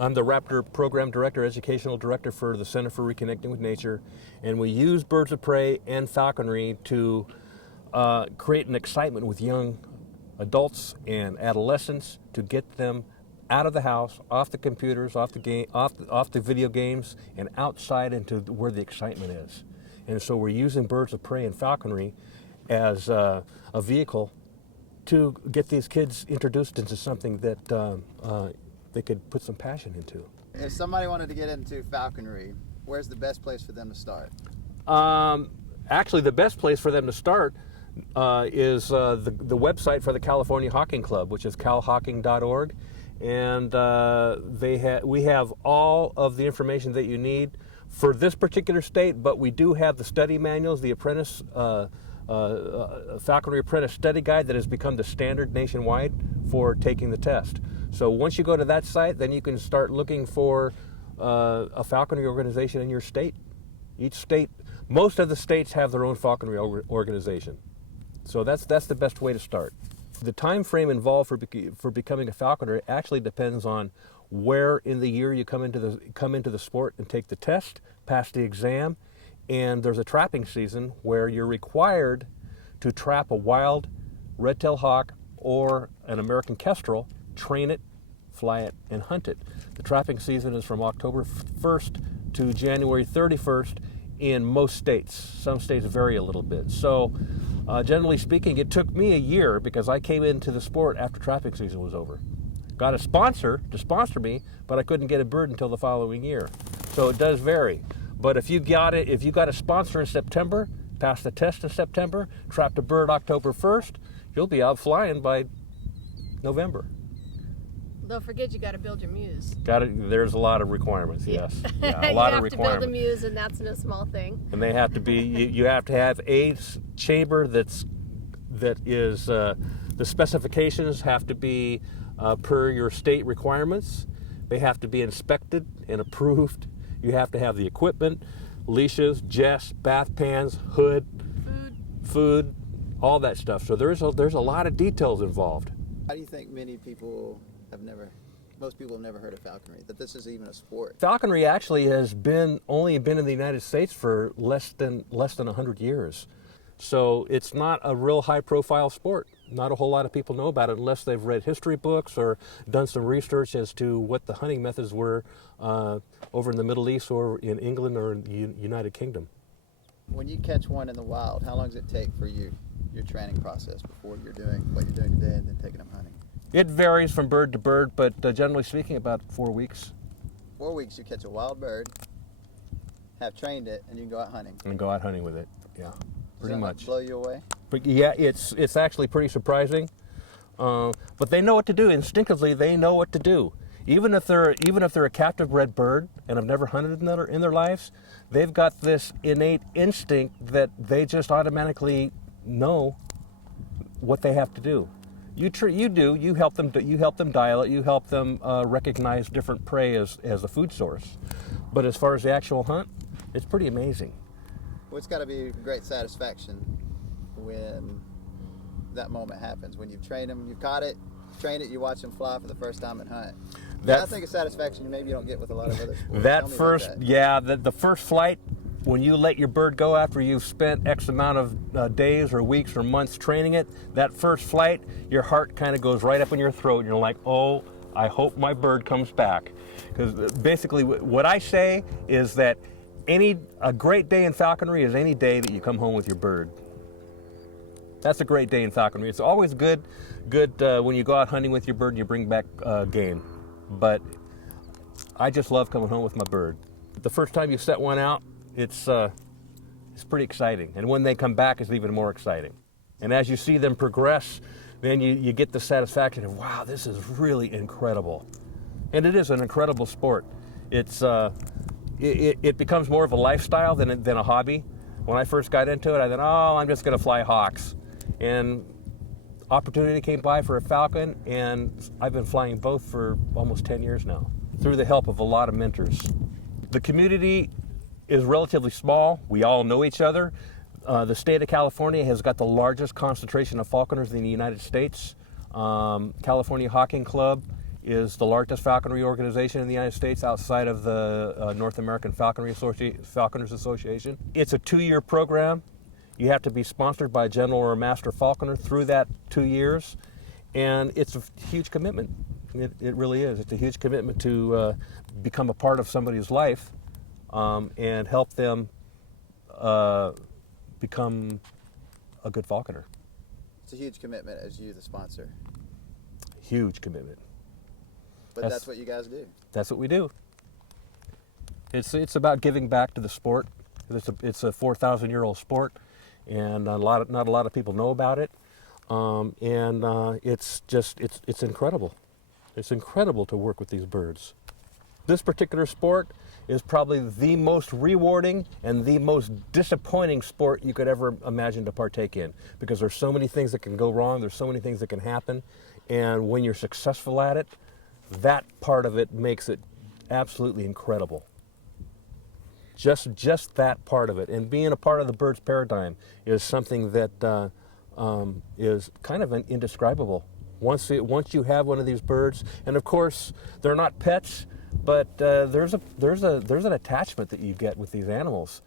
I'm the Raptor Program Director, Educational Director for the Center for Reconnecting with Nature, and we use birds of prey and falconry to create an excitement with young adults and adolescents to get them out of the house, off the computers, off the video games, and outside into where the excitement is. And so we're using birds of prey and falconry as a vehicle to get these kids introduced into something that they could put some passion into. If somebody wanted to get into falconry, where's the best place for them to start? Actually, the best place for them to start is the website for the California Hawking Club, which is calhawking.org. And we have all of the information that you need for this particular state, but we do have the study manuals, the apprentice Falconry Apprentice Study Guide that has become the standard nationwide for taking the test. So once you go to that site, then you can start looking for a falconry organization in your state. Each state, most of the states have their own falconry organization. So that's the best way to start. The time frame involved for becoming a falconer actually depends on where in the year you come into the sport and take the test, pass the exam, and there's a trapping season where you're required to trap a wild red-tailed hawk or an American kestrel, train it, fly it, and hunt it. The trapping season is from October 1st to January 31st in most states. Some states vary a little bit. So generally speaking, it took me a year because I came into the sport after trapping season was over. Got a sponsor to sponsor me, but I couldn't get a bird until the following year. So it does vary. But if you got a sponsor in September, passed the test in September, trapped a bird October 1st, you'll be out flying by November. Don't forget you got to build your muse. There's a lot of requirements, yes. Yeah, a lot of requirements. You have to build a muse, and that's no small thing. And they have to be, you have to have a chamber that is, the specifications have to be per your state requirements. They have to be inspected and approved. You have to have the equipment, leashes, jets, bath pans, hood, food, all that stuff. So there's a lot of details involved. How do you think most people have never heard of falconry, that this is even a sport? Falconry actually has only been in the United States for less than 100 years. So it's not a real high-profile sport. Not a whole lot of people know about it unless they've read history books or done some research as to what the hunting methods were over in the Middle East or in England or in the United Kingdom. When you catch one in the wild, how long does it take for your training process before you're doing what you're doing today and then taking them hunting? It varies from bird to bird, but generally speaking, about 4 weeks. 4 weeks, you catch a wild bird, have trained it, and you can go out hunting. And go out hunting with it, yeah. Pretty much. Does that blow you away? But yeah, it's actually pretty surprising. But they know what to do. Instinctively, they know what to do. Even if they're a captive bred bird and have never hunted in their lives, they've got this innate instinct that they just automatically know what they have to do. You help them dial it. You help them recognize different prey as a food source. But as far as the actual hunt, it's pretty amazing. Well, it's got to be great satisfaction when that moment happens. When you've trained them, you've caught it, trained it, you watch them fly for the first time and hunt. I think a satisfaction maybe you don't get with a lot of other sports. The first flight, when you let your bird go after you've spent X amount of days or weeks or months training it, that first flight, your heart kind of goes right up in your throat. And you're like, oh, I hope my bird comes back. Because basically what I say is that a great day in falconry is any day that you come home with your bird. That's a great day in falconry. It's always good when you go out hunting with your bird and you bring back game. But I just love coming home with my bird. The first time you set one out, it's pretty exciting. And when they come back, it's even more exciting. And as you see them progress, then you get the satisfaction of, wow, this is really incredible. And it is an incredible sport. It becomes more of a lifestyle than a hobby. When I first got into it, I thought, oh, I'm just going to fly hawks. And opportunity came by for a falcon, and I've been flying both for almost 10 years now, through the help of a lot of mentors. The community is relatively small. We all know each other. The state of California has got the largest concentration of falconers in the United States. California Hawking Club is the largest falconry organization in the United States outside of the North American Falconers Association. It's a 2-year program. You have to be sponsored by a general or a master falconer through that 2 years, and it's a huge commitment. It really is. It's a huge commitment to become a part of somebody's life and help them become a good falconer. It's a huge commitment as you, the sponsor. Huge commitment. But that's what you guys do. That's what we do. It's about giving back to the sport. It's a 4,000-year-old sport, and not a lot of people know about it. It's incredible. It's incredible to work with these birds. This particular sport is probably the most rewarding and the most disappointing sport you could ever imagine to partake in, because there's so many things that can go wrong, there's so many things that can happen, and when you're successful at it, that part of it makes it absolutely incredible. Just that part of it, and being a part of the bird's paradigm is something that is kind of indescribable. Once you have one of these birds, and of course they're not pets, but there's an attachment that you get with these animals